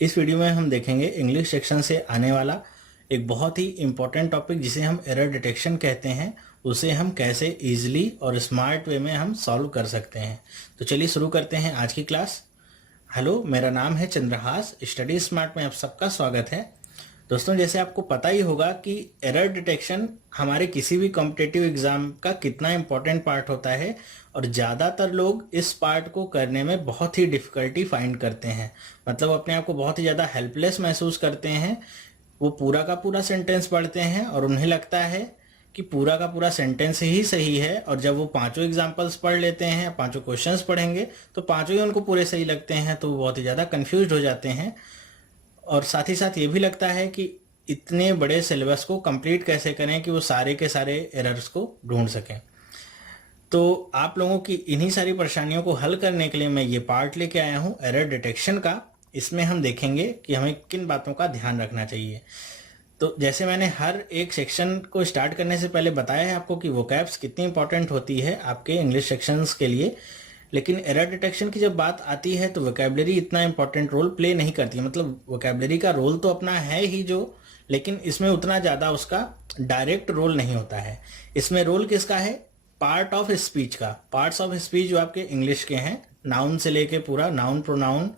इस वीडियो में हम देखेंगे इंग्लिश सेक्शन से आने वाला एक बहुत ही इम्पोर्टेंट टॉपिक जिसे हम एरर डिटेक्शन कहते हैं, उसे हम कैसे इजीली और स्मार्ट वे में हम सॉल्व कर सकते हैं। तो चलिए शुरू करते हैं आज की क्लास। हेलो, मेरा नाम है चंद्रहास। स्टडी स्मार्ट में आप सबका स्वागत है। दोस्तों, जैसे आपको पता ही होगा कि एरर डिटेक्शन हमारे किसी भी कॉम्पिटिटिव एग्जाम का कितना इम्पोर्टेंट पार्ट होता है और ज़्यादातर लोग इस पार्ट को करने में बहुत ही डिफ़िकल्टी फाइंड करते हैं। मतलब अपने आप को बहुत ही ज़्यादा हेल्पलेस महसूस करते हैं। वो पूरा का पूरा सेंटेंस पढ़ते हैं और उन्हें लगता है कि पूरा का पूरा सेंटेंस ही सही है, और जब वो पांचों एग्जाम्पल्स पढ़ लेते हैं, पांचों क्वेश्चंस पढ़ेंगे तो पांचों ही उनको पूरे सही लगते हैं, तो वो बहुत ही ज़्यादा कन्फ्यूज हो जाते हैं। और साथ ही साथ ये भी लगता है कि इतने बड़े सिलेबस को कंप्लीट कैसे करें कि वो सारे के सारे एरर्स को ढूंढ सकें। तो आप लोगों की इन्हीं सारी परेशानियों को हल करने के लिए मैं ये पार्ट लेके आया हूँ एरर डिटेक्शन का। इसमें हम देखेंगे कि हमें किन बातों का ध्यान रखना चाहिए। तो जैसे मैंने हर एक सेक्शन को स्टार्ट करने से पहले बताया है आपको कि वोकैब्स कितनी इंपॉर्टेंट होती है आपके इंग्लिश सेक्शंस के लिए, लेकिन एरर डिटेक्शन की जब बात आती है तो वोकैबुलरी इतना इंपॉर्टेंट रोल प्ले नहीं करती है। मतलब वोकैबुलरी का रोल तो अपना है ही जो, लेकिन इसमें उतना ज़्यादा उसका डायरेक्ट रोल नहीं होता है। इसमें रोल किसका है? पार्ट ऑफ स्पीच का। पार्ट्स ऑफ स्पीच जो आपके इंग्लिश के हैं, नाउन से लेके पूरा noun, pronoun,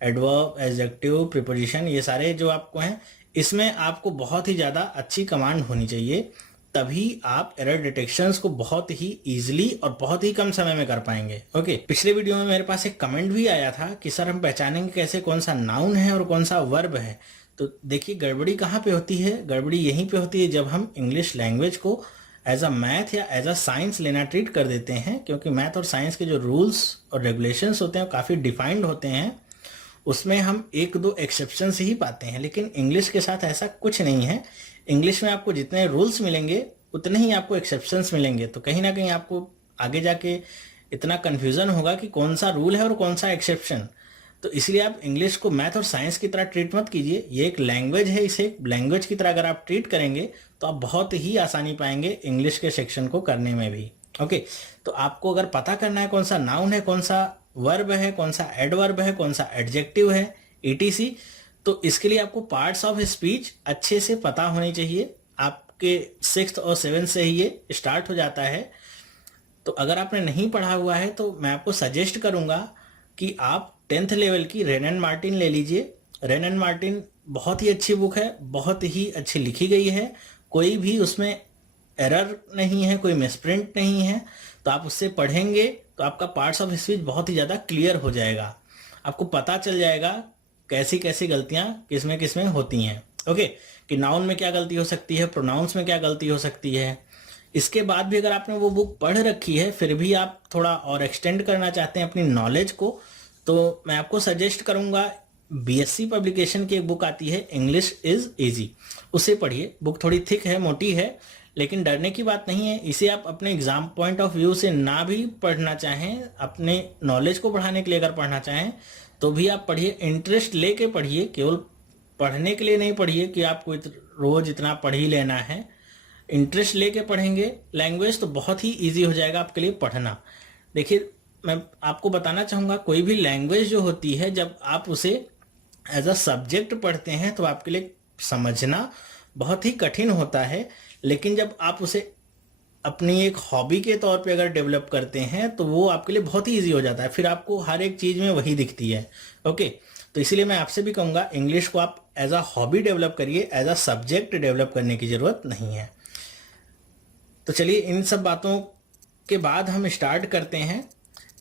adverb, adjective, preposition, ये सारे जो आपको हैं, इसमें आपको बहुत ही ज़्यादा अच्छी कमांड होनी चाहिए, तभी आप एरर डिटेक्शंस को बहुत ही इजीली और बहुत ही कम समय में कर पाएंगे। ओके, पिछले वीडियो में मेरे पास एक कमेंट भी आया था कि सर हम पहचानेंगे कैसे कौन सा नाउन है और कौन सा वर्ब है। तो देखिए, गड़बड़ी कहाँ पे होती है? गड़बड़ी यहीं पे होती है जब हम इंग्लिश लैंग्वेज को एज अ मैथ या एज अ साइंस लेना ट्रीट कर देते हैं, क्योंकि मैथ और साइंस के जो रूल्स और रेगुलेशंस होते हैं काफ़ी डिफाइंड होते हैं। उसमें हम एक दो एक्सेप्शंस ही पाते हैं, लेकिन इंग्लिश के साथ ऐसा कुछ नहीं है। इंग्लिश में आपको जितने रूल्स मिलेंगे उतने ही आपको एक्सेप्शंस मिलेंगे। तो कहीं ना कहीं आपको आगे जाके इतना कन्फ्यूज़न होगा कि कौन सा रूल है और कौन सा एक्सेप्शन। तो इसलिए आप इंग्लिश को मैथ और साइंस की तरह ट्रीट मत कीजिए। ये एक लैंग्वेज है, इसे एक लैंग्वेज की तरह अगर आप ट्रीट करेंगे तो आप बहुत ही आसानी पाएंगे इंग्लिश के सेक्शन को करने में भी। ओके, तो आपको अगर पता करना है कौन सा नाउन है, कौन सा वर्ब है, कौन सा एडवर्ब है, कौन सा एडजेक्टिव है, ईटीसी, तो इसके लिए आपको पार्ट्स ऑफ स्पीच अच्छे से पता होनी चाहिए। आपके 6th और 7th से ही ये स्टार्ट हो जाता है। तो अगर आपने नहीं पढ़ा हुआ है तो मैं आपको सजेस्ट करूंगा कि आप 10th लेवल की रेन एंड मार्टिन ले लीजिए। रेन एंड मार्टिन बहुत ही अच्छी बुक है, बहुत ही अच्छी लिखी गई है, कोई भी उसमें एरर नहीं है, कोई मिसप्रिंट नहीं है। तो आप उससे पढ़ेंगे तो आपका पार्ट्स ऑफ स्पीच बहुत ही ज़्यादा क्लियर हो जाएगा। आपको पता चल जाएगा कैसी कैसी गलतियाँ किसमें किसमें होती हैं। ओके, कि नाउन में क्या गलती हो सकती है, प्रोनाउंस में क्या गलती हो सकती है। इसके बाद भी अगर आपने वो बुक पढ़ रखी है फिर भी आप थोड़ा और एक्सटेंड करना चाहते हैं अपनी नॉलेज को, तो मैं आपको सजेस्ट करूँगा बीएससी पब्लिकेशन की एक बुक आती है, इंग्लिश इज़ ईजी, उसे पढ़िए। बुक थोड़ी थिक है, मोटी है, लेकिन डरने की बात नहीं है। इसे आप अपने एग्जाम पॉइंट ऑफ व्यू से ना भी पढ़ना चाहें, अपने नॉलेज को बढ़ाने के लिए अगर पढ़ना चाहें तो भी आप पढ़िए। इंटरेस्ट लेके पढ़िए, केवल पढ़ने के लिए नहीं पढ़िए कि आपको रोज इतना पढ़ ही लेना है। इंटरेस्ट लेके पढ़ेंगे लैंग्वेज तो बहुत ही ईजी हो जाएगा आपके लिए पढ़ना। देखिए, मैं आपको बताना चाहूँगा, कोई भी लैंग्वेज जो होती है जब आप उसे एज अ सब्जेक्ट पढ़ते हैं तो आपके लिए समझना बहुत ही कठिन होता है, लेकिन जब आप उसे अपनी एक हॉबी के तौर पे अगर डेवलप करते हैं तो वो आपके लिए बहुत ही ईजी हो जाता है। फिर आपको हर एक चीज़ में वही दिखती है। ओके, तो इसीलिए मैं आपसे भी कहूँगा इंग्लिश को आप एज अ हॉबी डेवलप करिए, एज अ सब्जेक्ट डेवलप करने की ज़रूरत नहीं है। तो चलिए, इन सब बातों के बाद हम स्टार्ट करते हैं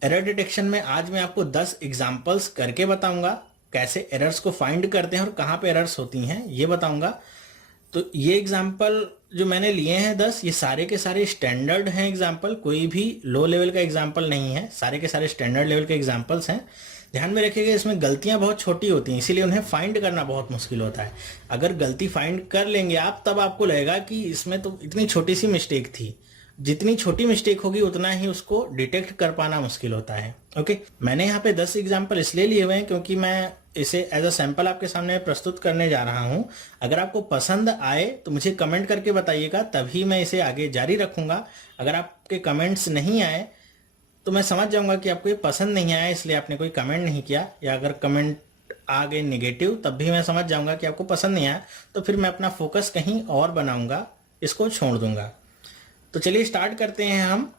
एरर डिटेक्शन में। आज मैं आपको 10 एग्जाम्पल्स करके बताऊंगा कैसे एरर्स को फाइंड करते हैं और कहाँ पे एरर्स होती हैं ये बताऊंगा। तो ये एग्जाम्पल जो मैंने लिए हैं 10, ये सारे के सारे स्टैंडर्ड हैं एग्जाम्पल, कोई भी लो लेवल का एग्जाम्पल नहीं है, सारे के सारे स्टैंडर्ड लेवल के एग्जाम्पल्स हैं। ध्यान में रखिएगा, इसमें गलतियां बहुत छोटी होती हैं, इसीलिए उन्हें फाइंड करना बहुत मुश्किल होता है। अगर गलती फाइंड कर लेंगे आप तब आपको लगेगा कि इसमें तो इतनी छोटी सी मिस्टेक थी। जितनी छोटी मिस्टेक होगी उतना ही उसको डिटेक्ट कर पाना मुश्किल होता है। ओके, मैंने यहाँ पे 10 एग्जाम्पल इसलिए लिए हुए हैं क्योंकि मैं इसे एज अ सैंपल आपके सामने प्रस्तुत करने जा रहा हूँ। अगर आपको पसंद आए तो मुझे कमेंट करके बताइएगा, तभी मैं इसे आगे जारी रखूँगा। अगर आपके कमेंट्स नहीं आए तो मैं समझ जाऊँगा कि आपको ये पसंद नहीं आया, इसलिए आपने कोई कमेंट नहीं किया, या अगर कमेंट आ गए नेगेटिव, तब भी मैं समझ जाऊंगा कि आपको पसंद नहीं आया, तो फिर मैं अपना फोकस कहीं और बनाऊंगा, इसको छोड़ दूंगा। तो चलिए स्टार्ट करते हैं हम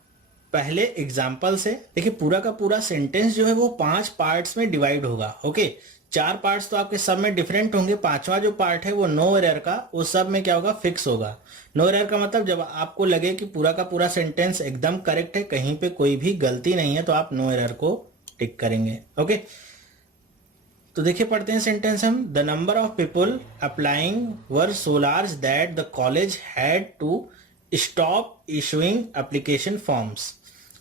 पहले एग्जाम्पल से। देखिए पूरा का पूरा सेंटेंस जो है वो 5 पार्ट्स में डिवाइड होगा। ओके, 4 पार्ट्स तो आपके सब में डिफरेंट होंगे, 5वां जो पार्ट है वो नो एरर का, वो सब में क्या होगा, फिक्स होगा। नो एरर का मतलब जब आपको लगे कि पूरा का पूरा सेंटेंस एकदम करेक्ट है, कहीं पे कोई भी गलती नहीं है, तो आप नो एरर को टिक करेंगे। ओके, तो देखिए पढ़ते हैं सेंटेंस हम। The number of people applying were so large that the college had to stop issuing application forms.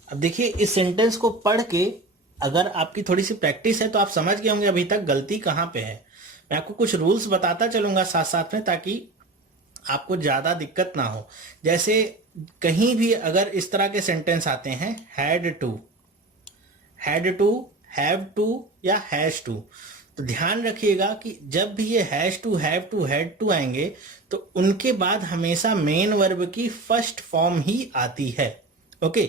अब देखिए इस सेंटेंस को पढ़ के अगर आपकी थोड़ी सी प्रैक्टिस है तो आप समझ गए होंगे अभी तक गलती कहाँ पे है। मैं आपको कुछ रूल्स बताता चलूंगा साथ साथ में, ताकि आपको ज्यादा दिक्कत ना हो। जैसे कहीं भी अगर इस तरह के सेंटेंस आते हैं, हैड टू, हैव टू या हैज टू, तो ध्यान रखिएगा कि जब भी ये has to, have to, had to आएंगे तो उनके बाद हमेशा मेन वर्ब की फर्स्ट फॉर्म ही आती है। ओके,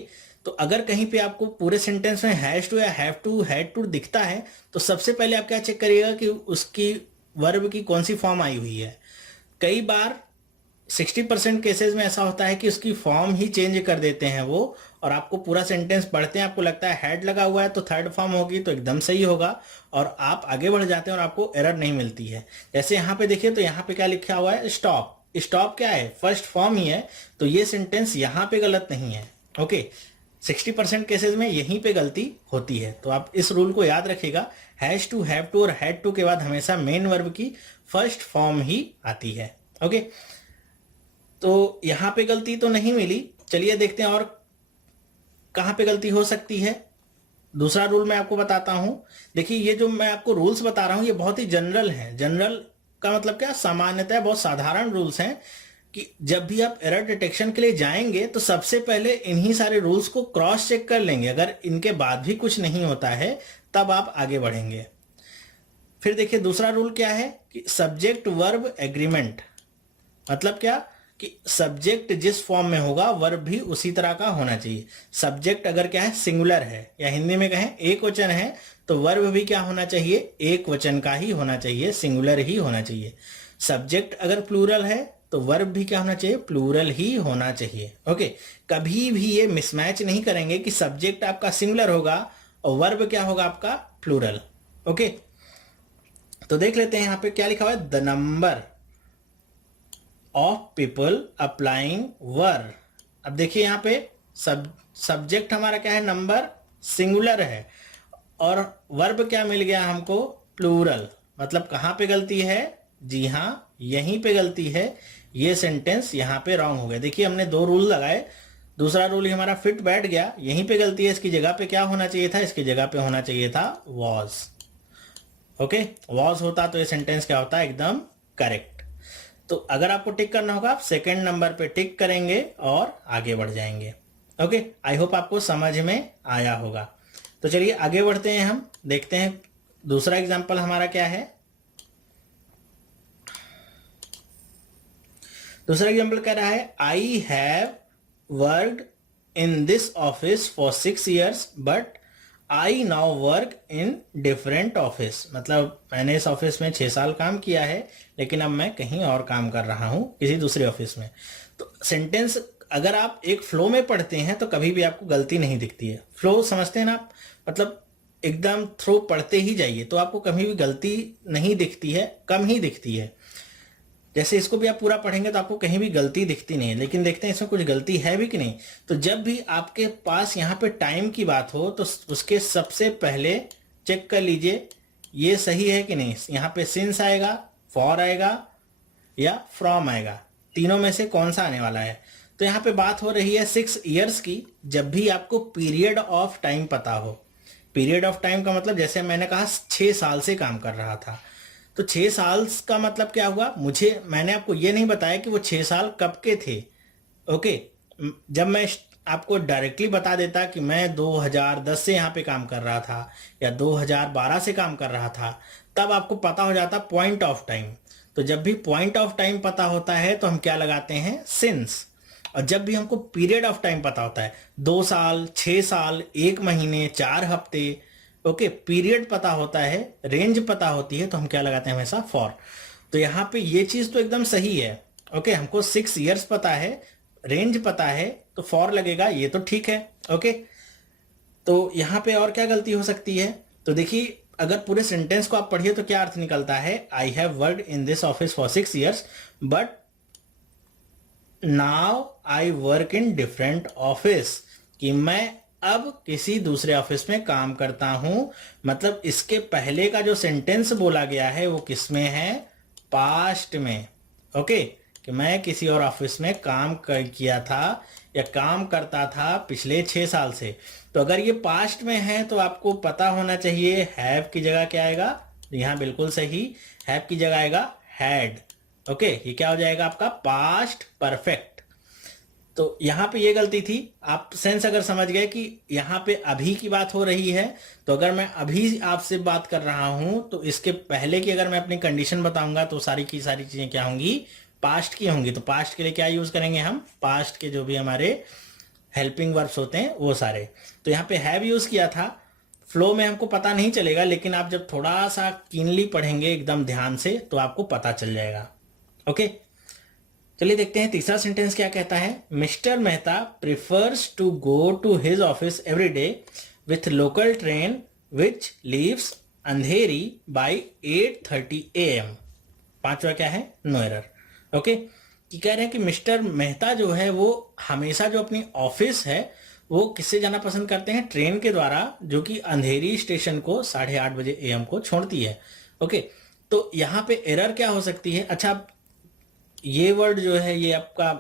तो अगर कहीं पे आपको पूरे सेंटेंस में हैज टू या हैव टू, हैड टू दिखता है, तो सबसे पहले आप क्या चेक करिएगा कि उसकी वर्ब की कौन सी फॉर्म आई हुई है। कई बार 60% केसेस में ऐसा होता है कि उसकी फॉर्म ही चेंज कर देते हैं वो, और आपको पूरा सेंटेंस पढ़ते हैं आपको लगता है हैड लगा हुआ है तो थर्ड फॉर्म होगी, तो एकदम सही होगा, और आप आगे बढ़ जाते हैं और आपको एरर नहीं मिलती है। जैसे यहाँ पे देखिए, तो यहाँ पे क्या लिखा हुआ है, स्टॉप। स्टॉप क्या है, फर्स्ट फॉर्म ही है, तो ये सेंटेंस यहाँ पे गलत नहीं है। ओके, 60% केसेस में यहीं पे गलती होती है, तो आप इस रूल को याद रखिएगा। हैज टू, हैव टू और हैड टू के बाद हमेशा मेन वर्ब की फर्स्ट फॉर्म ही आती है। ओके, तो यहां पे गलती तो नहीं मिली। चलिए देखते हैं और कहां पे गलती हो सकती है। दूसरा रूल मैं आपको बताता हूं। देखिए ये जो मैं आपको रूल्स बता रहा हूं ये बहुत ही जनरल हैं। जनरल का मतलब क्या, सामान्यतः बहुत साधारण रूल्स हैं कि जब भी आप एरर डिटेक्शन के लिए जाएंगे तो सबसे पहले इन्हीं सारे रूल्स को क्रॉस चेक कर लेंगे। अगर इनके बाद भी कुछ नहीं होता है तब आप आगे बढ़ेंगे। फिर देखिए दूसरा रूल क्या है कि सब्जेक्ट वर्ब एग्रीमेंट, मतलब क्या कि सब्जेक्ट जिस फॉर्म में होगा वर्ब भी उसी तरह का होना चाहिए। सब्जेक्ट अगर क्या है, सिंगुलर है, या हिंदी में कहें एक वचन है, तो वर्ब भी क्या होना चाहिए, एक वचन का ही होना चाहिए, सिंगुलर ही होना चाहिए। सब्जेक्ट अगर प्लूरल है तो वर्ब भी क्या होना चाहिए, प्लूरल ही होना चाहिए। ओके, कभी भी ये मिसमैच नहीं करेंगे कि सब्जेक्ट आपका सिंगुलर होगा और वर्ब क्या होगा आपका प्लूरल। ओके, तो देख लेते हैं यहाँ पे क्या लिखा हुआ है, the number of people applying वर। अब देखिए यहाँ पे सब्जेक्ट हमारा क्या है, नंबर सिंगुलर है, और वर्ब क्या मिल गया हमको, प्लूरल। मतलब कहाँ पे गलती है, जी हाँ यहीं पे गलती है। ये सेंटेंस यहाँ पे रॉन्ग हो गया। देखिए हमने 2 रूल लगाए, दूसरा रूल ही हमारा फिट बैठ गया। यहीं पे गलती है, इसकी जगह पे क्या होना चाहिए था, इसकी जगह पे होना चाहिए था वॉज। ओके, वॉज होता तो ये सेंटेंस क्या होता, एकदम करेक्ट। तो अगर आपको टिक करना होगा आप सेकंड नंबर पे टिक करेंगे और आगे बढ़ जाएंगे। ओके, आई होप आपको समझ में आया होगा। तो चलिए आगे बढ़ते हैं, हम देखते हैं दूसरा एग्जांपल हमारा क्या है। दूसरा एग्जांपल कह रहा है, I have worked in this office for 6 years but I now work in different office. मतलब मैंने इस ऑफिस में 6 साल काम किया है, लेकिन अब मैं कहीं और काम कर रहा हूं, किसी दूसरे ऑफिस में। तो सेंटेंस अगर आप एक फ्लो में पढ़ते हैं तो कभी भी आपको गलती नहीं दिखती है। फ्लो समझते हैं ना आप, मतलब एकदम थ्रो पढ़ते ही जाइए तो आपको कभी भी गलती नहीं दिखती है, कम ही दिखती है। जैसे इसको भी आप पूरा पढ़ेंगे तो आपको कहीं भी गलती दिखती नहीं है, लेकिन देखते हैं इसमें कुछ गलती है भी कि नहीं। तो जब भी आपके पास यहाँ पे टाइम की बात हो तो उसके सबसे पहले चेक कर लीजिए ये सही है कि नहीं। यहाँ पे सिंस आएगा, फॉर आएगा या फ्रॉम आएगा, तीनों में से कौन सा आने वाला है। तो यहाँ पे बात हो रही है 6 years की। जब भी आपको पीरियड ऑफ टाइम पता हो, पीरियड ऑफ टाइम का मतलब जैसे मैंने कहा 6 साल से काम कर रहा था, तो 6 साल का मतलब क्या हुआ, मैंने आपको ये नहीं बताया कि वो 6 साल कब के थे। ओके, जब मैं आपको डायरेक्टली बता देता कि मैं 2010 से यहाँ पे काम कर रहा था या 2012 से काम कर रहा था, तब आपको पता हो जाता पॉइंट ऑफ टाइम। तो जब भी पॉइंट ऑफ टाइम पता होता है तो हम क्या लगाते हैं, सिंस। और जब भी हमको पीरियड ऑफ टाइम पता होता है, 2 साल, 6 साल, 1 महीने, 4 हफ्ते, ओके, पीरियड पता होता है, रेंज पता होती है, तो हम क्या लगाते हैं हमेशा, फॉर। तो यहाँ पे ये चीज तो एकदम सही है। ओके, हमको 6 ईयर्स पता है, रेंज पता है, तो फॉर लगेगा, ये तो ठीक है। ओके, तो यहाँ पे और क्या गलती हो सकती है? तो देखिए, अगर पूरे सेंटेंस को आप पढ़िए तो क्या अर्थ निकलता है, I have worked in this office for 6 years but now I work in different office, कि मैं अब किसी दूसरे ऑफिस में काम करता हूं। मतलब इसके पहले का जो सेंटेंस बोला गया है वो किस में है, पास्ट में। ओके, कि मैं किसी और ऑफिस में काम किया था या काम करता था पिछले 6 साल से। तो अगर ये पास्ट में है तो आपको पता होना चाहिए हैव की जगह क्या आएगा। यहाँ बिल्कुल सही, हैव की जगह आएगा हैड। ओके, ये क्या हो जाएगा आपका, पास्ट परफेक्ट। तो यहाँ पे ये गलती थी। आप सेंस अगर समझ गए कि यहाँ पे अभी की बात हो रही है, तो अगर मैं अभी आपसे बात कर रहा हूं तो इसके पहले की अगर मैं अपनी कंडीशन बताऊंगा तो सारी की सारी चीजें क्या होंगी, पास्ट की होंगी। तो पास्ट के लिए क्या यूज करेंगे हम, पास्ट के जो भी हमारे हेल्पिंग वर्ब्स होते हैं वो सारे। तो यहाँ पे हैव यूज किया था, फ्लो में हमको पता नहीं चलेगा, लेकिन आप जब थोड़ा सा कीनली पढ़ेंगे एकदम ध्यान से तो आपको पता चल जाएगा। ओके, चलिए देखते हैं तीसरा सेंटेंस क्या कहता है। Mister Mehta prefers to go to his office every day with local train which leaves Andheri by 8:30 AM। पांचवा क्या है, नो एरर। ओके, कि कह रहे हैं कि मिस्टर मेहता जो है वो हमेशा जो अपनी ऑफिस है वो किससे जाना पसंद करते हैं, ट्रेन के द्वारा, जो कि अंधेरी स्टेशन को 8:30 बजे AM को छोड़ती है। ओके, तो यहाँ पे एरर क्या हो सकती है। अच्छा, ये वर्ड जो है ये आपका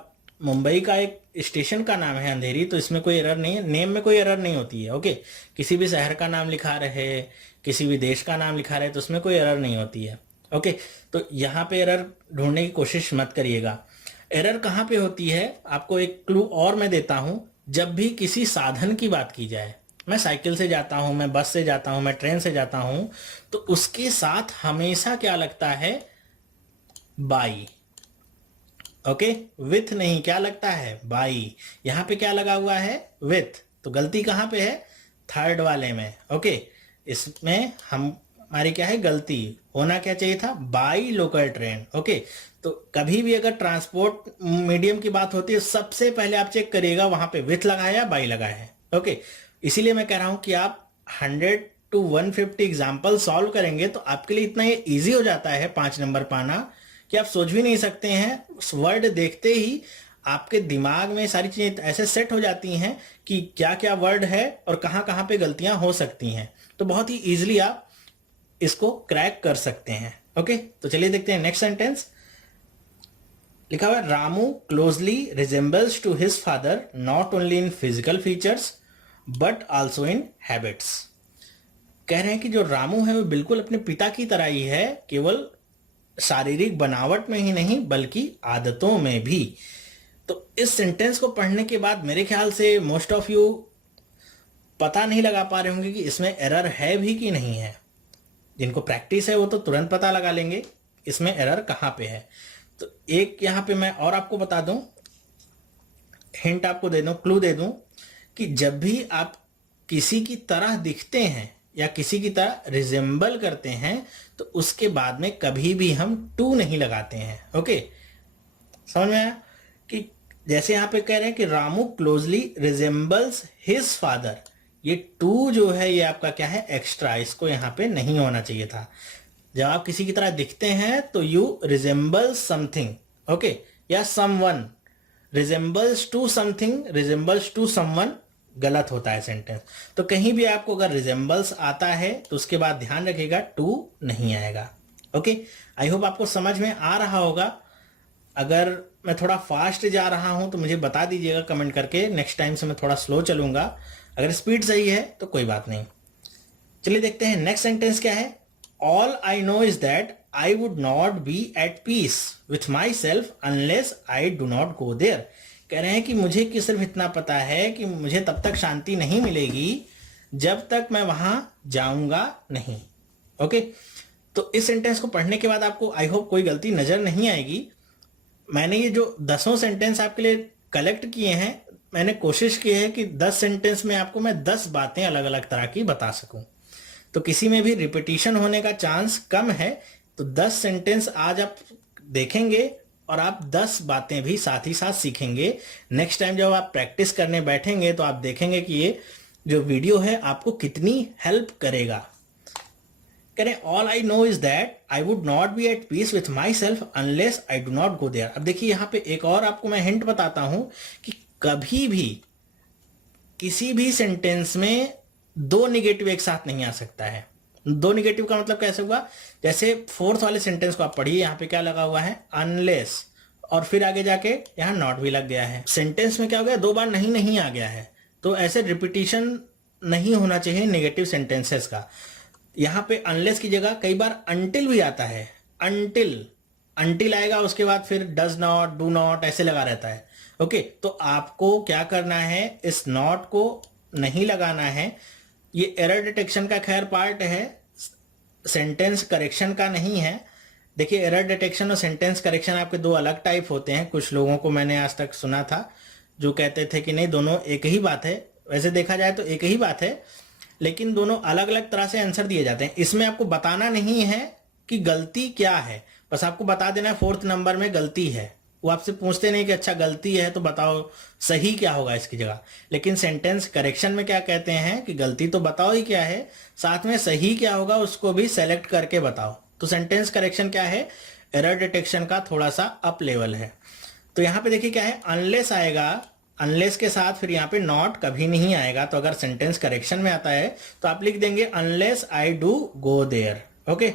मुंबई का एक स्टेशन का नाम है अंधेरी, तो इसमें कोई एरर नहीं है, नेम में कोई एरर नहीं होती है। ओके, किसी भी शहर का नाम लिखा रहे, किसी भी देश का नाम लिखा रहे, तो उसमें कोई एरर नहीं होती है। ओके, तो यहाँ पे एरर ढूंढने की कोशिश मत करिएगा। एरर कहाँ पे होती है, आपको एक क्लू और मैं देता हूं। जब भी किसी साधन की बात की जाए, मैं साइकिल से जाता हूं, मैं बस से जाता हूं, मैं ट्रेन से जाता हूं, तो उसके साथ हमेशा क्या लगता है, बाई। ओके, विथ नहीं, क्या लगता है, बाई। यहां पे क्या लगा हुआ है, विथ। तो गलती कहां पे है, थर्ड वाले में। ओके, इसमें हमारी क्या है गलती, होना क्या चाहिए था, बाई लोकल ट्रेन। ओके, तो कभी भी अगर ट्रांसपोर्ट मीडियम की बात होती है, सबसे पहले आप चेक करिएगा वहां पे विथ लगा है या बाई लगा है। ओके, इसीलिए मैं कह रहा हूं कि आप 100 to 150 एग्जाम्पल सॉल्व करेंगे तो आपके लिए इतना ये ईजी हो जाता है 5 नंबर पाना कि आप सोच भी नहीं सकते हैं। उस वर्ड देखते ही आपके दिमाग में सारी चीजें ऐसे सेट हो जाती हैं कि क्या क्या वर्ड है और कहां कहां पे गलतियां हो सकती हैं। तो बहुत ही इजीली आप इसको क्रैक कर सकते हैं। ओके, तो चलिए देखते हैं नेक्स्ट सेंटेंस। लिखा हुआ है, Ramu closely resembles to his father not only in physical features but also in habits. कह रहे हैं कि जो रामू है वो बिल्कुल अपने पिता की तरह ही है, केवल शारीरिक बनावट में ही नहीं बल्कि आदतों में भी। तो इस सेंटेंस को पढ़ने के बाद मेरे ख्याल से मोस्ट ऑफ यू पता नहीं लगा पा रहे होंगे कि इसमें एरर है भी कि नहीं है। जिनको प्रैक्टिस है वो तो तुरंत पता लगा लेंगे इसमें एरर कहाँ पे है। तो एक यहाँ पे मैं और आपको बता दूं, हिंट आपको दे दूं, क्लू दे दूं कि जब भी आप किसी की तरह दिखते हैं या किसी की तरह रिजेंबल करते हैं तो उसके बाद में कभी भी हम टू नहीं लगाते हैं। ओके, समझ में आया कि जैसे यहाँ पे कह रहे हैं कि Ramu closely resembles his father, ये टू जो है ये आपका क्या है, एक्स्ट्रा, इसको यहाँ पे नहीं होना चाहिए था। जब आप किसी की तरह दिखते हैं तो यू रिजेंबल समथिंग, ओके, या someone, resembles to something, resembles to someone गलत होता है सेंटेंस। तो कहीं भी आपको अगर रिजेंबल्स आता है तो उसके बाद ध्यान रखिएगा टू नहीं आएगा। ओके, आई होप आपको समझ में आ रहा होगा। अगर मैं थोड़ा फास्ट जा रहा हूं तो मुझे बता दीजिएगा कमेंट करके, नेक्स्ट टाइम से मैं थोड़ा स्लो चलूंगा। अगर स्पीड सही है तो कोई बात नहीं। चलिए देखते हैं नेक्स्ट सेंटेंस क्या है। All I know is that I would not be at peace with myself unless I do not go there. कह रहे हैं कि मुझे कि सिर्फ इतना पता है कि मुझे तब तक शांति नहीं मिलेगी जब तक मैं वहां जाऊंगा नहीं। ओके, तो इस सेंटेंस को पढ़ने के बाद आपको आई होप कोई गलती नजर नहीं आएगी। मैंने ये जो 10 सेंटेंस आपके लिए कलेक्ट किए हैं, मैंने कोशिश की है कि 10 सेंटेंस में आपको मैं 10 बातें अलग अलग तरह की बता सकूं। तो किसी में भी रिपीटिशन होने का चांस कम है। तो 10 सेंटेंस आज आप देखेंगे और आप 10 बातें भी साथ ही साथ सीखेंगे। नेक्स्ट टाइम जब आप प्रैक्टिस करने बैठेंगे तो आप देखेंगे कि ये जो वीडियो है आपको कितनी हेल्प करेगा। करें all I know is that I would not be at peace with myself unless I do not go there. अब देखिए यहाँ पे एक और आपको मैं हिंट बताता हूं कि कभी भी किसी भी सेंटेंस में 2 निगेटिव एक साथ नहीं आ सकता है। 2 निगेटिव का मतलब कैसे हुआ, जैसे 4th वाले सेंटेंस को आप पढ़िए, यहाँ पे क्या लगा हुआ है, अनलेस, और फिर आगे जाके यहाँ नॉट भी लग गया है। सेंटेंस में क्या हो गया, 2 बार नहीं नहीं आ गया है। तो ऐसे रिपीटिशन नहीं होना चाहिए नेगेटिव सेंटेंसेस का। यहाँ पे अनलेस की जगह कई बार अनटिल भी आता है। अनटिल आएगा, उसके बाद फिर डज नॉट, डू नॉट ऐसे लगा रहता है। ओके, तो आपको क्या करना है, इस नॉट को नहीं लगाना है। ये एरर डिटेक्शन का खैर पार्ट है, सेंटेंस करेक्शन का नहीं है। देखिए एरर डिटेक्शन और सेंटेंस करेक्शन आपके 2 अलग टाइप होते हैं। कुछ लोगों को मैंने आज तक सुना था जो कहते थे कि नहीं दोनों एक ही बात है। वैसे देखा जाए तो एक ही बात है, लेकिन दोनों अलग अलग तरह से आंसर दिए जाते हैं। इसमें आपको बताना नहीं है कि गलती क्या है, बस आपको बता देना है 4th नंबर में गलती है। वो आपसे पूछते नहीं कि अच्छा गलती है तो बताओ सही क्या होगा इसकी जगह। लेकिन सेंटेंस करेक्शन में क्या कहते हैं कि गलती तो बताओ ही क्या है, साथ में सही क्या होगा उसको भी सेलेक्ट करके बताओ। तो सेंटेंस करेक्शन क्या है, एरर डिटेक्शन का थोड़ा सा अप लेवल है। तो यहाँ पे देखिए क्या है, अनलेस आएगा, अनलेस के साथ फिर यहाँ पे नॉट कभी नहीं आएगा। तो अगर सेंटेंस करेक्शन में आता है तो आप लिख देंगे unless I do go there. Okay,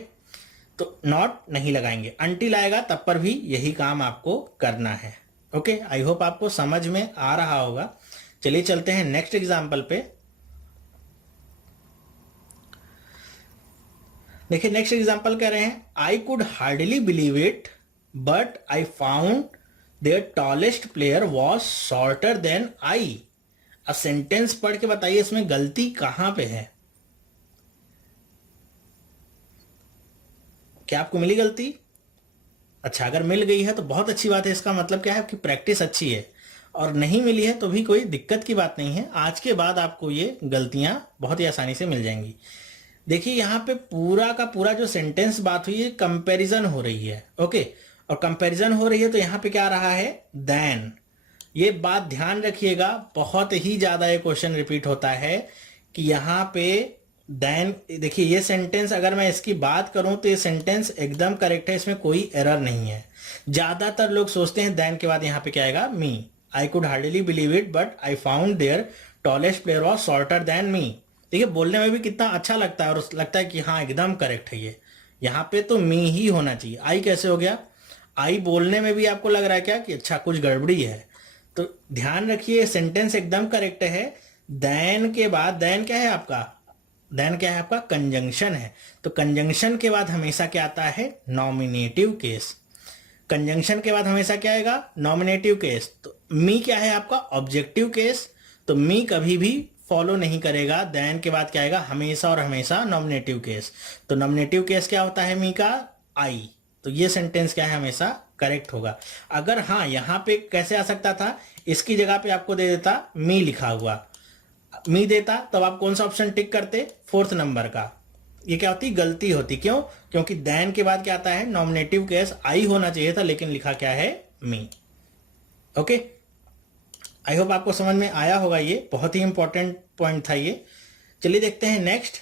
तो नॉट नहीं लगाएंगे। अनटिल आएगा तब पर भी यही काम आपको करना है। ओके, आई होप आपको समझ में आ रहा होगा। चलिए चलते हैं नेक्स्ट एग्जाम्पल पे। देखिए नेक्स्ट एग्जाम्पल कह रहे हैं, I could hardly believe it but I found their tallest player was shorter than I. अब सेंटेंस पढ़ के बताइए इसमें गलती कहां पे है। क्या आपको मिली गलती? अच्छा, अगर मिल गई है तो बहुत अच्छी बात है। इसका मतलब क्या है, आपकी प्रैक्टिस अच्छी है। और नहीं मिली है तो भी कोई दिक्कत की बात नहीं है। आज के बाद आपको ये गलतियां बहुत ही आसानी से मिल जाएंगी। देखिए यहाँ पे पूरा का पूरा जो सेंटेंस बात हुई है, कंपैरिजन हो रही है। ओके, और कंपैरिजन हो रही है तो यहाँ पे क्या आ रहा है, देन। ये बात ध्यान रखिएगा, बहुत ही ज्यादा ये क्वेश्चन रिपीट होता है कि यहाँ पे देन। देखिए ये सेंटेंस अगर मैं इसकी बात करूं तो ये सेंटेंस एकदम करेक्ट है, इसमें कोई एरर नहीं है। ज्यादातर लोग सोचते हैं देन के बाद यहाँ पे क्या आएगा, me. I could hardly believe it but I found their tallest player was shorter than me. देखिए बोलने में भी कितना अच्छा लगता है और लगता है कि हाँ एकदम करेक्ट है ये। यहाँ पे तो मी ही होना चाहिए। आई कैसे हो गया, आई बोलने में भी आपको लग रहा है क्या कि अच्छा कुछ गड़बड़ी है। तो ध्यान रखिए सेंटेंस एकदम करेक्ट है। देन के बाद, देन क्या है आपका, देन क्या है आपका, कंजंक्शन है। तो कंजंक्शन के बाद हमेशा क्या आता है, नॉमिनेटिव केस। कंजंक्शन के बाद हमेशा क्या आएगा, नॉमिनेटिव केस। तो मी क्या है आपका, ऑब्जेक्टिव केस। तो मी कभी भी फॉलो नहीं करेगा। देन के बाद क्या आएगा, हमेशा और हमेशा नॉमिनेटिव केस। तो नॉमिनेटिव केस क्या होता है मी का, आई। तो ये सेंटेंस क्या है, हमेशा करेक्ट होगा। अगर हाँ यहाँ पे कैसे आ सकता था, इसकी जगह पे आपको दे देता मी लिखा हुआ, मी देता, तब आप कौन सा ऑप्शन टिक करते, 4th नंबर का। ये क्या होती, गलती होती। क्यों, क्योंकि देन के बाद क्या आता है, नॉमिनेटिव केस। आई होना चाहिए था लेकिन लिखा क्या है, मी। ओके, आई होप आपको समझ में आया होगा। ये बहुत ही इंपॉर्टेंट पॉइंट था ये। चलिए देखते हैं नेक्स्ट।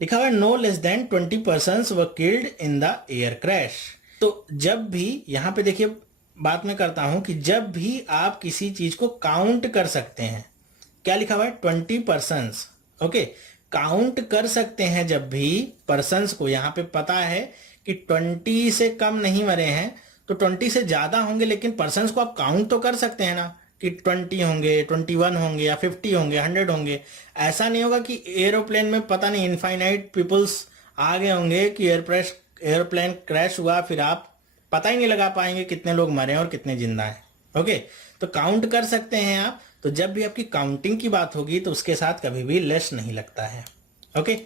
लिखा हुआ है no less than 20 persons were killed in the air crash. तो जब भी, यहां पे देखिए बात मैं करता हूं कि जब भी आप किसी चीज को काउंट कर सकते हैं, क्या लिखा हुआ है, 20 persons। ओके, काउंट कर सकते हैं जब भी पर्सन्स को। यहां पे पता है कि 20 से कम नहीं मरे हैं, तो 20 से ज्यादा होंगे, लेकिन पर्सन्स को आप काउंट तो कर सकते हैं ना, कि 20 होंगे, 21 होंगे, या 50 होंगे, 100 होंगे। ऐसा नहीं होगा कि एरोप्लेन में पता नहीं इनफाइनाइट पीपल्स आ गए होंगे कि एयरप्लेन क्रैश हुआ, फिर आप पता ही नहीं लगा पाएंगे कितने लोग मरे और कितने जिंदा हैं। ओके, तो काउंट कर सकते हैं आप। तो जब भी आपकी काउंटिंग की बात होगी तो उसके साथ कभी भी लेस नहीं लगता है। ओके,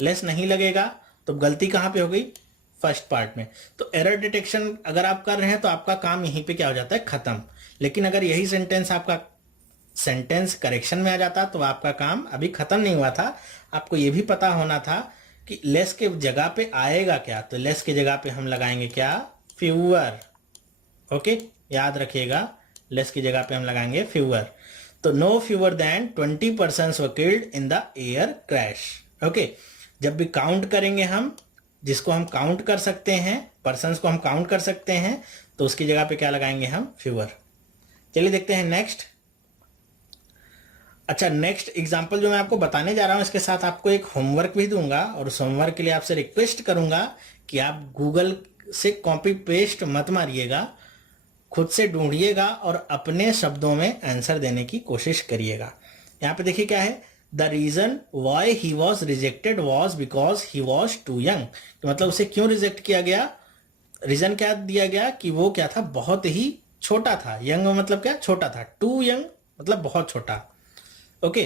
लेस नहीं लगेगा। तो गलती कहाँ पे हो गई, फर्स्ट पार्ट में। तो एरर डिटेक्शन अगर आप कर रहे हैं तो आपका काम यहीं पे क्या हो जाता है, खत्म। लेकिन अगर यही सेंटेंस आपका सेंटेंस करेक्शन में आ जाता तो आपका काम अभी खत्म नहीं हुआ था। आपको ये भी पता होना था कि कि लेस के जगह पे आएगा क्या, तो लेस के जगह पे हम लगाएंगे क्या, फ्यूअर। ओके, याद रखिएगा, लेस की जगह पे हम लगाएंगे फ्यूअर। तो no fewer than 20 persons were killed in the air crash. Okay, जब भी काउंट करेंगे हम, जिसको हम काउंट कर सकते हैं, पर्सन्स को हम काउंट कर सकते हैं, तो उसकी जगह पे क्या लगाएंगे हम, फ्यूअर। चलिए देखते हैं नेक्स्ट। अच्छा, नेक्स्ट एग्जाम्पल जो मैं आपको बताने जा रहा हूं, इसके साथ आपको एक होमवर्क भी दूंगा, और उस होमवर्क के लिए आपसे रिक्वेस्ट करूंगा कि आप गूगल से कॉपी पेस्ट मत मारिएगा, खुद से ढूंढिएगा और अपने शब्दों में आंसर देने की कोशिश करिएगा। यहाँ पे देखिए क्या है, the reason why he was rejected was because he was too young. तो मतलब उसे क्यों रिजेक्ट किया गया, रीजन क्या दिया गया कि वो क्या था, बहुत ही छोटा था। यंग मतलब क्या, छोटा था। टू यंग मतलब बहुत छोटा। ओके,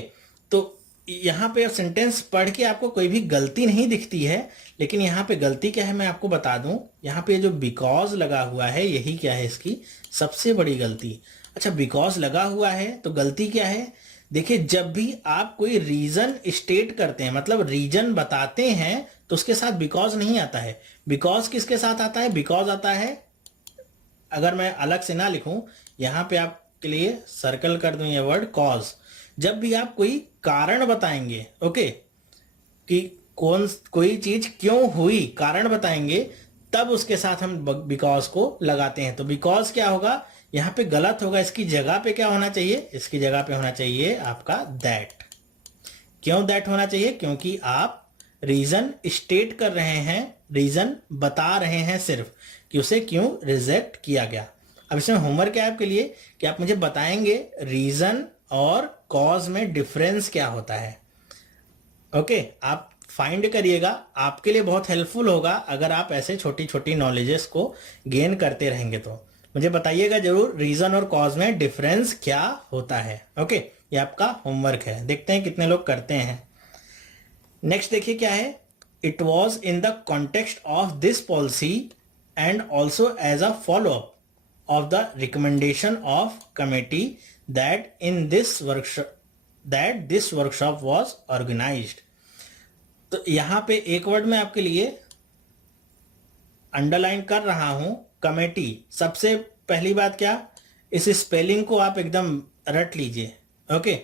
तो यहाँ पे सेंटेंस पढ़ के आपको कोई भी गलती नहीं दिखती है, लेकिन यहाँ पे गलती क्या है मैं आपको बता दूं। यहाँ पे जो बिकॉज लगा हुआ है, यही क्या है इसकी सबसे बड़ी गलती। अच्छा, बिकॉज लगा हुआ है तो गलती क्या है, देखिए जब भी आप कोई रीजन स्टेट करते हैं, मतलब रीजन बताते हैं, तो उसके साथ बिकॉज नहीं आता है। बिकॉज किसके साथ आता है, बिकॉज आता है, अगर मैं अलग से ना लिखूं, यहां पे आपके लिए सर्कल कर दूं ये वर्ड कॉज। जब भी आप कोई कारण बताएंगे, ओके, कि कोई चीज क्यों हुई, कारण बताएंगे, तब उसके साथ हम बिकॉज को लगाते हैं। तो बिकॉज क्या होगा, यहां पे गलत होगा, इसकी जगह पे क्या होना चाहिए, इसकी जगह पे होना चाहिए आपका दैट। क्यों दैट होना चाहिए, क्योंकि आप रीजन स्टेट कर रहे हैं, रीजन बता रहे हैं सिर्फ कि उसे क्यों रिजेक्ट किया गया। अब इसमें होमवर्क क्या है आपके लिए कि आप मुझे बताएंगे रीजन और कॉज में डिफरेंस क्या होता है। ओके, आप फाइंड करिएगा, आपके लिए बहुत हेल्पफुल होगा अगर आप ऐसे छोटी छोटी नॉलेजेस को गेन करते रहेंगे। तो मुझे बताइएगा जरूर रीजन और कॉज में डिफरेंस क्या होता है। ओके, ये आपका होमवर्क है, देखते हैं कितने लोग करते हैं। नेक्स्ट देखिए क्या है, it was in the context of this policy and also as a follow up of the recommendation of committee that this workshop was organized। तो यहां पे एक वर्ड में आपके लिए अंडरलाइन कर रहा हूं, कमेटी। सबसे पहली बात क्या, इस स्पेलिंग को आप एकदम रट लीजिए। ओके,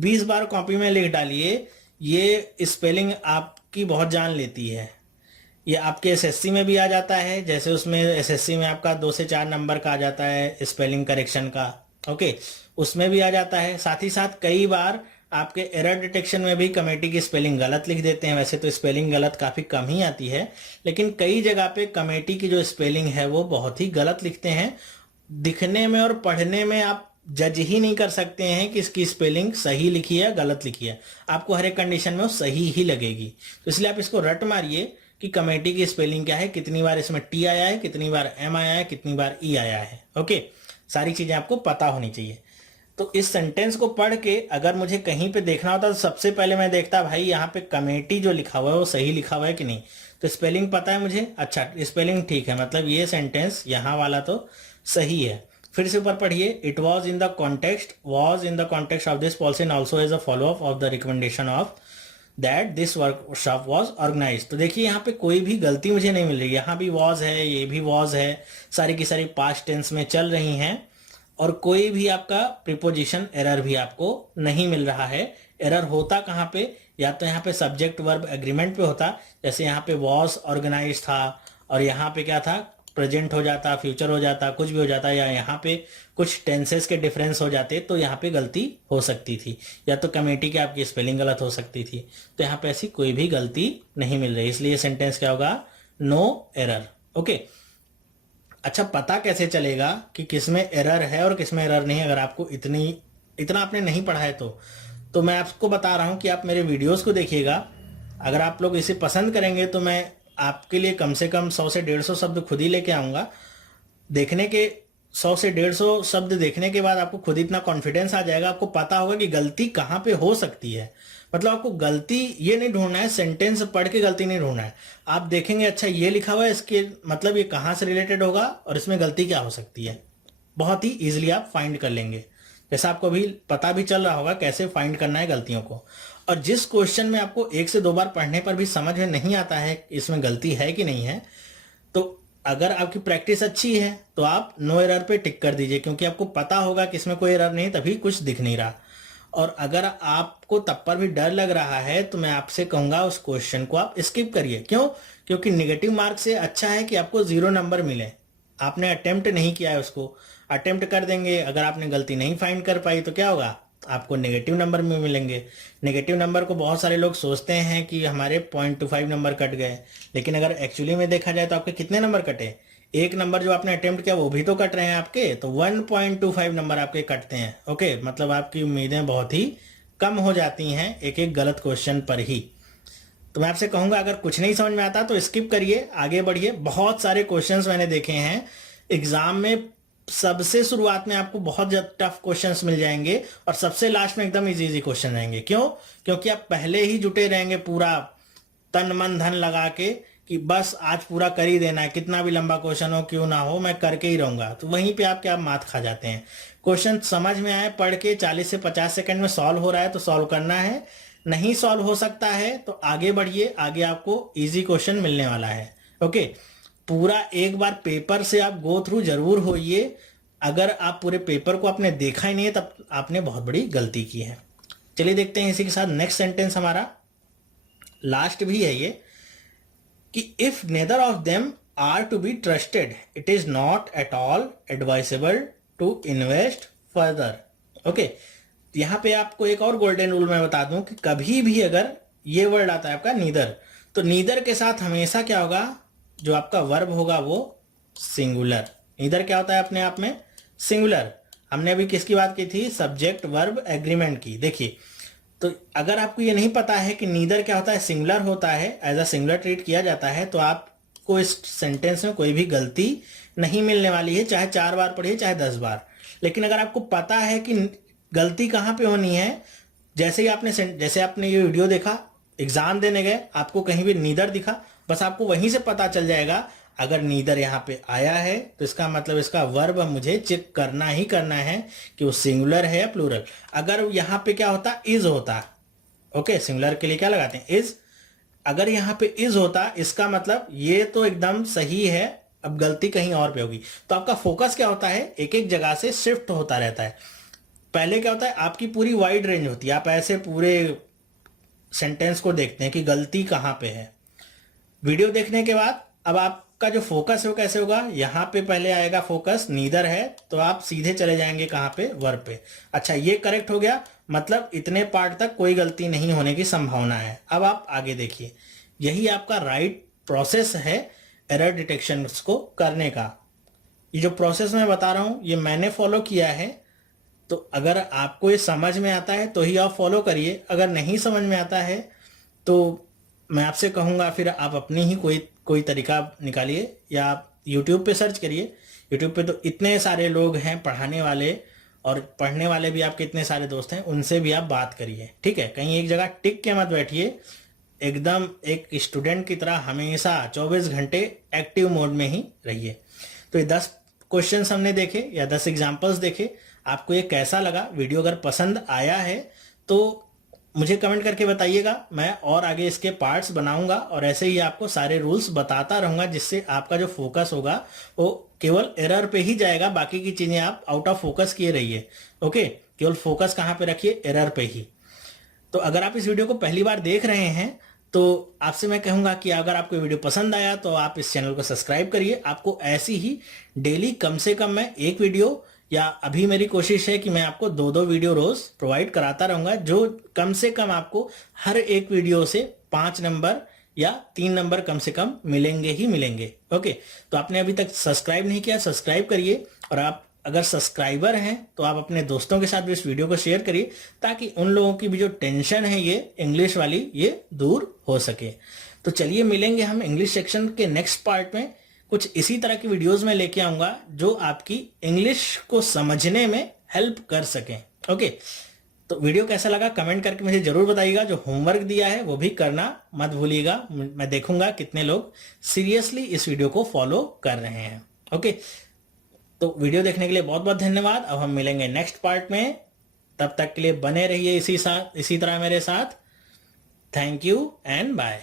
20 बार कॉपी में लिख डालिए, ये स्पेलिंग आपकी बहुत जान लेती है। ये आपके एसएससी में भी आ जाता है, जैसे उसमें एसएससी में आपका 2 से 4 नंबर का आ जाता है स्पेलिंग करेक्शन का। ओके, उसमें भी आ जाता है। साथ ही साथ कई बार आपके एरर डिटेक्शन में भी कमेटी की स्पेलिंग गलत लिख देते हैं। वैसे तो स्पेलिंग गलत काफ़ी कम ही आती है, लेकिन कई जगह पे कमेटी की जो स्पेलिंग है वो बहुत ही गलत लिखते हैं। दिखने में और पढ़ने में आप जज ही नहीं कर सकते हैं कि इसकी स्पेलिंग सही लिखी है गलत लिखी है, आपको हर एक कंडीशन में वो सही ही लगेगी। तो इसलिए आप इसको रट मारिए कि कमेटी की स्पेलिंग क्या है, कितनी बार इसमें टी आया है, कितनी बार एम आया है, कितनी बार ई आया है। ओके, सारी चीजें आपको पता होनी चाहिए। तो इस सेंटेंस को पढ़ के अगर मुझे कहीं पे देखना होता तो सबसे पहले मैं देखता भाई यहाँ पे कमेटी जो लिखा हुआ है वो सही लिखा हुआ है कि नहीं। तो स्पेलिंग पता है मुझे, अच्छा स्पेलिंग ठीक है, मतलब ये सेंटेंस यहाँ वाला तो सही है। फिर से ऊपर पढ़िए, it was in the context of this policy and also as a follow up of the recommendation of that this workshop was organise. तो देखिए यहाँ पे कोई भी गलती मुझे नहीं मिल रही, यहाँ भी वॉज है, ये भी वॉज है, सारी की सारी पास्ट टेंस में चल रही हैं, और कोई भी आपका प्रीपोजिशन एरर भी आपको नहीं मिल रहा है। एरर होता कहाँ पे, या तो यहाँ पे सब्जेक्ट वर्ब एग्रीमेंट पे होता, जैसे यहाँ पे वॉज ऑर्गेनाइज था और यहाँ पे क्या था, प्रेजेंट हो जाता, फ्यूचर हो जाता, कुछ भी हो जाता, या यहाँ पे कुछ टेंसेस के डिफरेंस हो जाते, तो यहाँ पे गलती हो सकती थी, या तो कमेटी की आपकी स्पेलिंग गलत हो सकती थी। तो यहाँ पे ऐसी कोई भी गलती नहीं मिल रही, इसलिए सेंटेंस क्या होगा, नो एरर। ओके, अच्छा पता कैसे चलेगा कि किसमें एरर है और किसमें एरर नहीं, अगर आपको इतना आपने नहीं पढ़ा है तो मैं आपको बता रहा हूं कि आप मेरे वीडियोस को देखिएगा। अगर आप लोग इसे पसंद करेंगे तो मैं आपके लिए कम से कम 100 से 150 शब्द खुद ही लेके आऊंगा। देखने के 100 से 150 शब्द देखने के बाद आपको खुद इतना कॉन्फिडेंस आ जाएगा, आपको पता होगा कि गलती कहाँ पे हो सकती है। मतलब आपको गलती ये नहीं ढूंढना है, सेंटेंस पढ़ के गलती नहीं ढूंढना है। आप देखेंगे अच्छा ये लिखा हुआ है, इसके मतलब ये कहाँ से रिलेटेड होगा और इसमें गलती क्या हो सकती है, बहुत ही इजीली आप फाइंड कर लेंगे। जैसा आपको अभी पता भी चल रहा होगा कैसे फाइंड करना है गलतियों को। और जिस क्वेश्चन में आपको 1 से 2 बार पढ़ने पर भी समझ में नहीं आता है इसमें गलती है कि नहीं है, तो अगर आपकी प्रैक्टिस अच्छी है तो आप नो एरर पे टिक कर दीजिए, क्योंकि आपको पता होगा कि इसमें कोई एरर नहीं, तभी कुछ दिख नहीं रहा। और अगर आपको तब पर भी डर लग रहा है तो मैं आपसे कहूंगा उस क्वेश्चन को आप स्किप करिए। क्यों? क्योंकि नेगेटिव मार्क से अच्छा है कि आपको 0 नंबर मिले। आपने अटेम्प्ट नहीं किया है उसको, अटेम्प्ट कर देंगे, अगर आपने गलती नहीं फाइंड कर पाई तो क्या होगा, आपको नेगेटिव नंबर में मिलेंगे। नेगेटिव नंबर को बहुत सारे लोग सोचते हैं कि हमारे 0.25 नंबर कट गए, लेकिन अगर एक्चुअली में देखा जाए तो आपके कितने नंबर कटे, 1 नंबर जो आपने अटेम्प्ट किया वो भी तो कट रहे हैं आपके, तो 1.25 नंबर आपके कटते हैं। ओके, मतलब आपकी उम्मीदें बहुत ही कम हो जाती हैं एक एक गलत क्वेश्चन पर ही। तो मैं आपसे कहूंगा अगर कुछ नहीं समझ में आता तो स्किप करिए, आगे बढ़िए। बहुत सारे क्वेश्चंस मैंने देखे हैं एग्जाम में, सबसे शुरुआत में आपको बहुत टफ क्वेश्चंस मिल जाएंगे और सबसे लास्ट में एकदम इजी इजी क्वेश्चन रहेंगे। क्यों? क्योंकि आप पहले ही जुटे रहेंगे पूरा तन मन धन लगा के कि बस आज पूरा कर ही देना है, कितना भी लंबा क्वेश्चन हो क्यों ना हो मैं करके ही रहूंगा। तो वहीं पे आप क्या मात खा जाते हैं। क्वेश्चन समझ में आए, पढ़ के 40 से 50 सेकंड में सॉल्व हो रहा है तो सॉल्व करना है, नहीं सॉल्व हो सकता है तो आगे बढ़िए, आगे आपको इजी क्वेश्चन मिलने वाला है। ओके, पूरा एक बार पेपर से आप गो थ्रू जरूर होइए। अगर आप पूरे पेपर को आपने देखा ही नहीं है तब आपने बहुत बड़ी गलती की है। चलिए देखते हैं इसी के साथ नेक्स्ट सेंटेंस, हमारा लास्ट भी है ये, कि if neither of them are to be trusted it is not at all advisable to invest further. Okay, यहां पे आपको एक और गोल्डन रूल मैं बता दूं कि कभी भी अगर ये वर्ड आता है आपका नीदर, तो नीदर के साथ हमेशा क्या होगा, जो आपका वर्ब होगा वो सिंगुलर। नीदर क्या होता है अपने आप में, सिंगुलर। हमने अभी किसकी बात की थी, सब्जेक्ट वर्ब एग्रीमेंट की। देखिए, तो अगर आपको ये नहीं पता है कि नीदर क्या होता है, सिंगुलर होता है, एज अ सिंगुलर ट्रीट किया जाता है, तो आपको इस सेंटेंस में कोई भी गलती नहीं मिलने वाली है, चाहे 4 बार पढ़िए चाहे 10 बार। लेकिन अगर आपको पता है कि गलती कहाँ पे होनी है, जैसे आपने ये वीडियो देखा, एग्जाम देने गए, आपको कहीं भी नीदर दिखा, बस आपको वहीं से पता चल जाएगा अगर नीदर यहाँ पे आया है तो इसका मतलब इसका वर्ब मुझे चेक करना ही करना है कि वो सिंगुलर है या प्लूरल। अगर यहाँ पे क्या होता, इज होता, ओके, सिंगुलर के लिए क्या लगाते हैं, इज। अगर यहाँ पे इज होता इसका मतलब ये तो एकदम सही है, अब गलती कहीं और पे होगी। तो आपका फोकस क्या होता है, एक एक जगह से शिफ्ट होता रहता है। पहले क्या होता है, आपकी पूरी वाइड रेंज होती है, आप ऐसे पूरे सेंटेंस को देखते हैं कि गलती कहाँ पे है। वीडियो देखने के बाद अब आपका जो फोकस है वो कैसे होगा, यहाँ पे पहले आएगा फोकस, नीदर है तो आप सीधे चले जाएंगे कहाँ पे, वर्ब पे। अच्छा, ये करेक्ट हो गया, मतलब इतने पार्ट तक कोई गलती नहीं होने की संभावना है। अब आप आगे देखिए, यही आपका राइट प्रोसेस है एरर डिटेक्शन को करने का। ये जो प्रोसेस मैं बता रहा हूँ ये मैंने फॉलो किया है, तो अगर आपको ये समझ में आता है तो ही आप फॉलो करिए, अगर नहीं समझ में आता है तो मैं आपसे कहूँगा फिर आप अपनी ही कोई तरीका निकालिए, या आप यूट्यूब पे सर्च करिए। यूट्यूब पे तो इतने सारे लोग हैं पढ़ाने वाले, और पढ़ने वाले भी आपके इतने सारे दोस्त हैं, उनसे भी आप बात करिए। ठीक है, कहीं एक जगह टिक के मत बैठिए, एकदम एक स्टूडेंट की तरह हमेशा 24 घंटे एक्टिव मोड में ही रहिए। तो ये 10 क्वेश्चन हमने देखे या 10 एग्जाम्पल्स देखे, आपको ये कैसा लगा? वीडियो अगर पसंद आया है तो मुझे कमेंट करके बताइएगा, मैं और आगे इसके पार्ट्स बनाऊंगा और ऐसे ही आपको सारे रूल्स बताता रहूंगा, जिससे आपका जो फोकस होगा वो केवल एरर पे ही जाएगा, बाकी की चीजें आप आउट ऑफ फोकस किए रहिए। ओके, केवल फोकस कहाँ पे रखिए, एरर पे ही। तो अगर आप इस वीडियो को पहली बार देख रहे हैं तो आपसे मैं कहूंगा कि अगर आपको वीडियो पसंद आया तो आप इस चैनल को सब्सक्राइब करिए। आपको ऐसी ही डेली कम से कम मैं एक वीडियो, या अभी मेरी कोशिश है कि मैं आपको 2-2 वीडियो रोज प्रोवाइड कराता रहूंगा, जो कम से कम आपको हर एक वीडियो से 5 नंबर या 3 नंबर कम से कम मिलेंगे ही मिलेंगे। ओके, तो आपने अभी तक सब्सक्राइब नहीं किया, सब्सक्राइब करिए, और आप अगर सब्सक्राइबर हैं तो आप अपने दोस्तों के साथ भी इस वीडियो को शेयर करिए, ताकि उन लोगों की भी जो टेंशन है ये इंग्लिश वाली, ये दूर हो सके। तो चलिए मिलेंगे हम इंग्लिश सेक्शन के नेक्स्ट पार्ट में। कुछ इसी तरह की वीडियोस में लेके आऊंगा जो आपकी इंग्लिश को समझने में हेल्प कर सकें। ओके, तो वीडियो कैसा लगा कमेंट करके मुझे जरूर बताइएगा। जो होमवर्क दिया है वो भी करना मत भूलिएगा, मैं देखूंगा कितने लोग सीरियसली इस वीडियो को फॉलो कर रहे हैं। ओके, तो वीडियो देखने के लिए बहुत बहुत धन्यवाद। अब हम मिलेंगे नेक्स्ट पार्ट में, तब तक के लिए बने रहिए इसी तरह मेरे साथ। Thank you and bye.